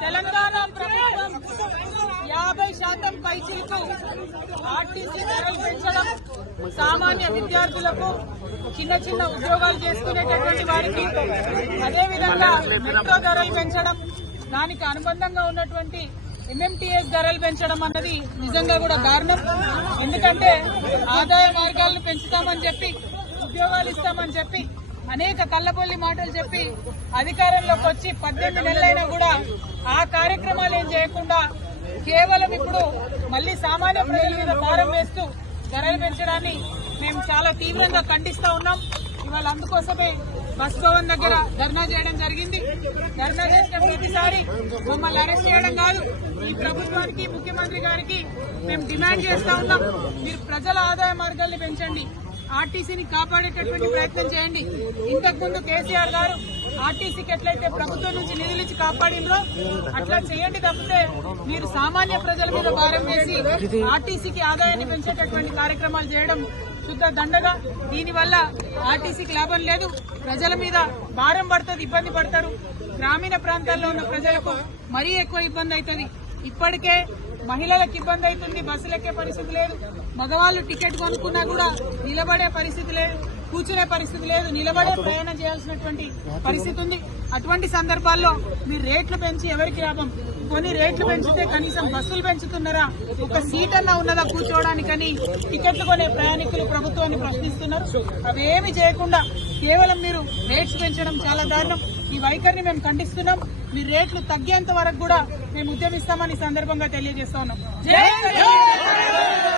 తెలంగాణ ప్రభుత్వం యాభై శాతం పైసలకు ఆర్టీసీ ధరలు పెంచడం సామాన్య విద్యార్థులకు చిన్న చిన్న ఉద్యోగాలు చేసుకునేటటువంటి వారికి అదేవిధంగా మెట్రో ధరలు పెంచడం దానికి అనుబంధంగా ఉన్నటువంటి ఎంఎంటీఎస్ ధరలు పెంచడం అన్నది నిజంగా కూడా దారుణం. ఎందుకంటే ఆదాయ మార్గాలను పెంచుతామని చెప్పి ఉద్యోగాలు ఇస్తామని చెప్పి అనేక కళ్ళబొల్లి మాటలు చెప్పి అధికారంలోకి వచ్చి పద్దెనిమిది నెలలైనా కూడా ఆ కార్యక్రమాలు ఏం చేయకుండా కేవలం ఇప్పుడు మళ్ళీ సామాన్య ప్రజల మీద భారం వేస్తూ ధరలు పెంచడాన్ని మేము చాలా తీవ్రంగా ఖండిస్తా ఉన్నాం. ఇవాళ అందుకోసమే బస్ భవన్ దగ్గర ధర్నా చేయడం జరిగింది. ధర్నా చేసిన ప్రతిసారి మమ్మల్ని అరెస్ట్ చేయడం కాదు ఈ ప్రభుత్వానికి ముఖ్యమంత్రి గారికి మేము డిమాండ్ చేస్తా ఉన్నాం. మీరు ప్రజల ఆదాయ మార్గాల్ని పెంచండి. ఆర్టీసీని కాపాడేటటువంటి ప్రయత్నం చేయండి. ఇంతకుముందు కేసీఆర్ గారు ఆర్టీసీకి ఎట్లయితే ప్రభుత్వం నుంచి నిధులు ఇచ్చి కాపాడిందో అట్లా చేయండి తప్పితే మీరు సామాన్య ప్రజల మీద భారం వేసి ఆర్టీసీకి ఆదాయాన్ని పెంచేటటువంటి కార్యక్రమాలు చేయడం శుద్ధ దండగా. దీనివల్ల ఆర్టీసీకి లాభం లేదు. ప్రజల మీద భారం పడుతుంది ఇబ్బంది పడతారు. గ్రామీణ ప్రాంతాల్లో ఉన్న ప్రజలకు మరీ ఎక్కువ ఇబ్బంది అవుతుంది. ఇప్పటికే మహిళలకు ఇబ్బంది అవుతుంది బస్సులు ఎక్కే పరిస్థితి లేదు. మగవాళ్ళు టికెట్ కొనుక్కున్నా కూడా నిలబడే పరిస్థితి లేదు కూర్చునే పరిస్థితి లేదు నిలబడే ప్రయాణం చేయాల్సినటువంటి పరిస్థితి ఉంది. అటువంటి సందర్భాల్లో మీరు రేట్లు పెంచి ఎవరికి లాభం? కొన్ని రేట్లు పెంచితే కనీసం బస్సులు పెంచుతున్నారా? ఒక సీట్ అన్నా ఉన్నదా కూర్చోవడానికని టికెట్లు కొనే ప్రయాణికులు ప్రభుత్వాన్ని ప్రశ్నిస్తున్నారు. అవేమి చేయకుండా కేవలం మీరు రేట్స్ పెంచడం చాలా దారుణం. ఈ వైఖరిని మేము ఖండిస్తున్నాం. మీ రేట్లు తగ్గేంత వరకు కూడా మేము ఉద్యమిస్తామని సందర్భంగా తెలియజేస్తా ఉన్నాం.